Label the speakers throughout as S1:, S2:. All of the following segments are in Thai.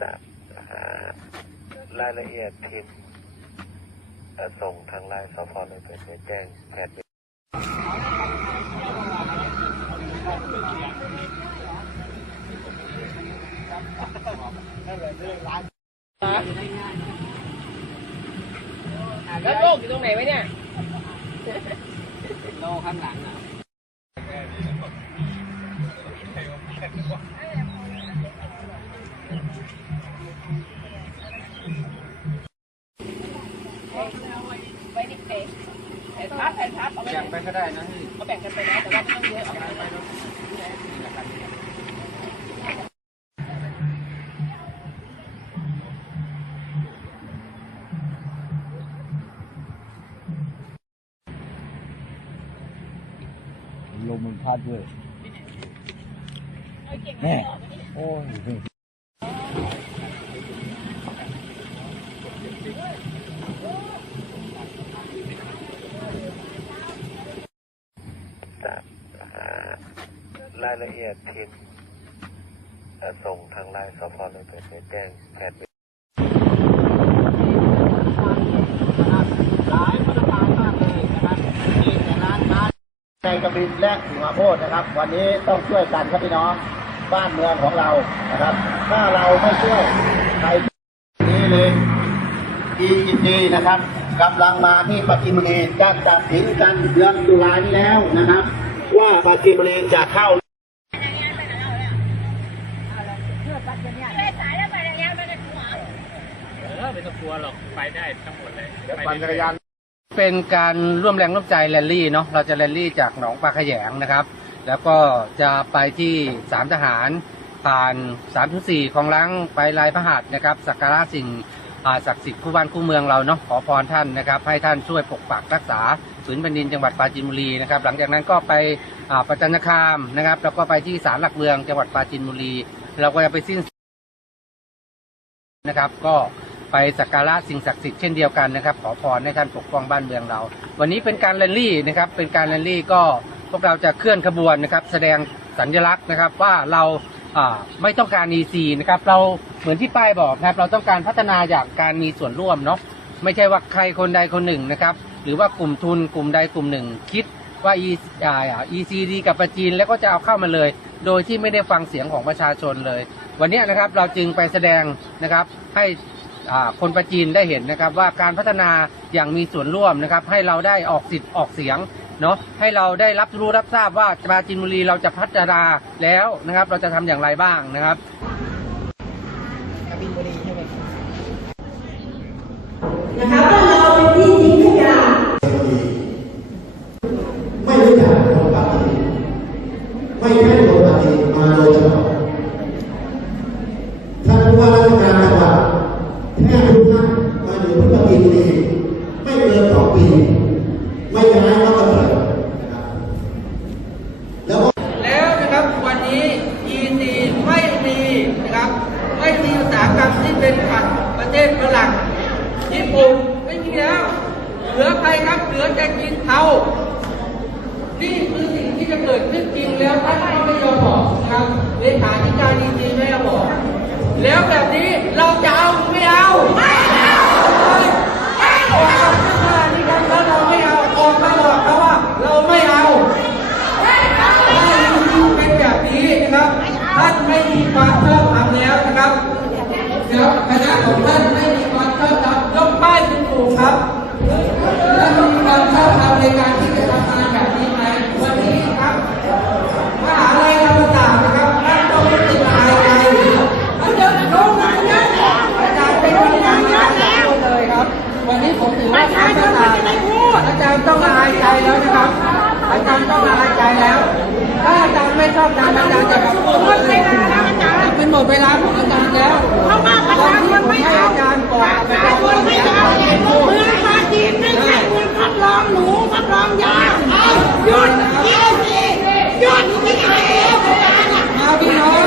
S1: จากรายละเอียดทีมเอ่อส่งทางไลน์สพเลยเป็นไปแจ้งแพทย์
S2: แล้วโรคอยู่ตรงไหนไว้เนี่ย
S3: โลข้างหลังอะ
S2: ไว้ในเฟซแผ่นพับแผ่นพับเอาไว้
S3: แบ่งไปก็ได้นะพี่
S2: เอาแบ่งกันไปนะแต่ว่าไม่ต้องเยอะเอาไปไป
S4: ลมมันพัดด้วยแม่โอ้ย
S1: จากราย ละเอียดทีมส่งทางไลน์สพเลยเป็นไปแจ้งแพทย์
S3: หลายมตรการมากเลยนะครับที่แร้านค้าในกบินและหัวโพดนะครับ วันนี้ต้องช่วยกันครับพี่น้องบ้านเมืองของเรานะครับ ถ้าเราไม่ช่วยใครนี่เลย EGC นะครับกำลังมาที่ปจิมบุรีจะตัดสินกันเดือนตุลานี้แล้วนะครับ ว่าปจิมบุรีจะเข้า
S5: เออ ไม่ต้องกลัวหรอกไปได้ทั้งหมดเลย
S3: ปั่นจักรยาน
S5: เป็นการร่วมแรงร่วมใจแรลลี่เนาะเราจะแรลลี่จากหนองปลาขยงนะครับ แล้วก็จะไปที่สามทหารผ่านสามทุสี่ของล้างไปลายพระหัตถ์นะครับสักการะสิ่งอ่าศักดิ์สิทธิ์คู่บ้านคู่เมืองเราเนาะขอพรท่านนะครับให้ท่านช่วยปกปักรักษาศูนย์แผ่นดินจังหวัดปราจีนบุรีนะครับหลังจากนั้นก็ไปอ่าประจันตคามนะครับ แล้วก็ไปที่ศาลหลักเมืองจังหวัดปราจีนบุรี เราก็จะไปสิ้นนะครับก็ ไปสักการะสิ่งศักดิ์สิทธิ์เช่นเดียวกันนะครับ ขอพรให้ท่านปกป้องบ้านเมืองเรา วันนี้เป็นการแรลลี่นะครับเป็นการแรลลี่ก็พวกเราจะเคลื่อนขบวนนะครับ แสดงสัญลักษณ์นะครับว่าเราไม่ต้องการ EC นะครับเราเหมือนที่ป้ายบอกนะครับ เราต้องการพัฒนาอย่างการมีส่วนร่วมเนาะไม่ใช่ว่าใครคนใดคนหนึ่งนะครับ หรือว่ากลุ่มทุนกลุ่มใดกลุ่มหนึ่ง คิดว่า EC ดีกับประจีนแล้วก็จะเอาเข้ามาเลย โดยที่ไม่ได้ฟังเสียงของประชาชนเลย วันนี้นะครับเราจึงไปแสดงนะครับให้ คนประจีนได้เห็นนะครับว่าการพัฒนาอย่างมีส่วนร่วมนะครับให้เราได้ออกสิทธิ์ออกเสียงเนาะให้เราได้รับรู้รับทราบว่าปราจีนบุรีเราจะพัฒนาแล้วนะครับ เราจะทำอย่างไรบ้างนะครับ
S6: ป
S7: ราจีนบุรีใช่ไห
S8: มนที่ ที่เป็นฝั่งประเทศฝรั่งญี่ปุ่นไม่มีแล้วเหลือใครครับเหลือแต่จีนเทานี่คือสิ่งที่จะเกิดขึ้นจริงแล้วท่านก็ไม่ยอมบอกนะครับเลขาธิการ EC ไม่ยอมบอก แล้วแบบนี้เราจะเอาหรือไม่เอาไม่เอาไม่เอานี่ครับถ้าเราไม่เอาออกมาบอกเขาว่าเราไม่เอาเป็นแบบนี้นะครับท่านไม่มีความชอบธรรมแล้วนะครับ ชอบการอาจารย์จะแบบหมดเวลาแล้วอาจารย์เป็นหมดเวลาของอาจารย์แล้ว
S6: เพราะว่าประชาชนไม่เอา
S8: อาจารย์ก่อน
S6: ประชาชนไม่เอาเมืองปาจีนไม่ใช่เมืองทดลองหนูคัดลองยาหยุดเยี่ยมสิหยุดไม่ใช่เองอาจารย์อะ
S8: มาพี่น้อง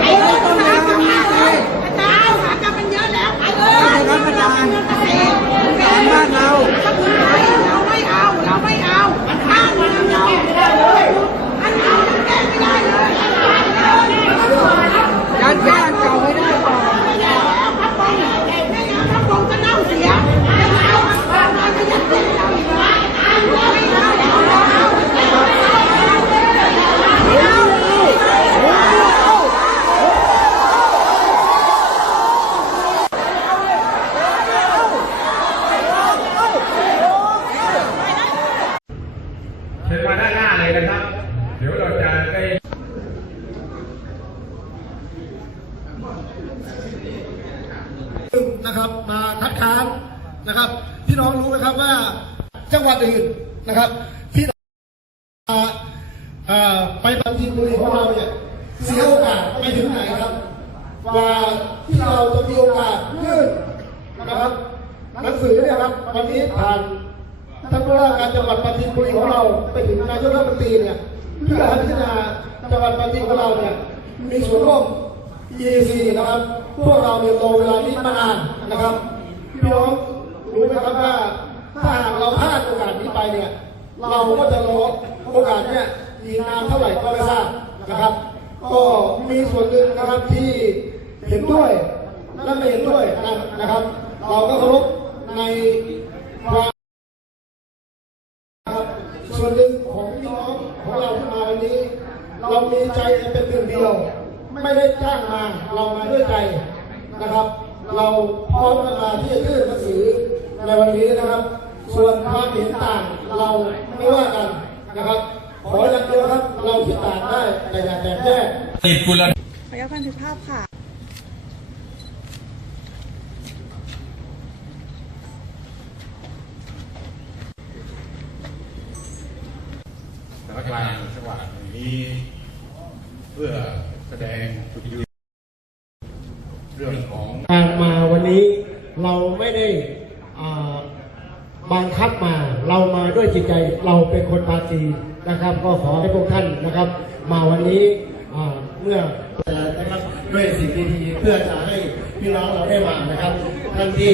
S6: ไอ้อุตสาหกรรมมาเลยอาจารย์อุตสาหกรรมมันเยอะแล้วไปเลยเราเป็นเกษตร
S8: สอนบ้านเรา
S6: ถ้าคุณไหนเราไม่เอา เราไม่เอาข้างเมืองเราไม่ได้เลยอันเอาแก้ไม่ได้เลย
S8: การแก้เก่าไม่ได้ก่อน
S6: ไม่ได้
S9: จังหวัดอื่นนะครับที่อ่าอ่าไปปราจีบุรีของเราเนี่ยเสียโอกาสไปถึงไหนครับกว่าที่เราจะมีโอกาสยื่นนะครับหนังสือเนี่ยครับวันนี้ผ่านท่านผู้ว่าการจังหวัดปราจีนบุรีของเราไปถึงนายกรัฐมนตรีเนี่ยเพื่อพิจารณาจังหวัดปราจีนของเราเนี่ยมีส่วนร่วม EAC นะครับพวกเราเนี่ยรอเวลานี้มานานนะครับพี่น้องรู้ไหมครับว่า ไปเนี่ย เราก็จะรอโอกาสเนี่ยอีกนานเท่าไหร่ก็ไม่ทราบนะครับ ก็มีส่วนหนึ่งนะครับที่เห็นด้วยและไม่เห็นด้วยนะครับ เราก็เคารพในความส่วนหนึ่งของพี่น้องของเราที่มาวันนี้ เรามีใจเป็นหนึ่งเดียว ไม่ได้จ้างมาเรามาด้วยใจนะครับ เราพร้อมกันมาที่จะยื่นหนังสือในวันนี้นะครับ ส่วนความเห็นต่างเราไม่ว่ากันนะครับ ขออย่างเดียวครับเราคิดต่างได้แต่อย่าแตกแยก
S6: ขออนุญาตบันทึกภาพค่ะ
S10: สารกลางจังหวัดนี้เพื่อแสดงจุดยืนเรื่องของ
S9: การมาวันนี้เราไม่ได้อ่า บังคับมาเรามาด้วยจิตใจเราเป็นคนภาษีนะครับ ก็ขอให้พวกท่านนะครับ มาวันนี้เมื่อนะครับด้วยสิ่งดีๆเพื่อจะให้พี่น้องเราได้มานะครับ ท่านที่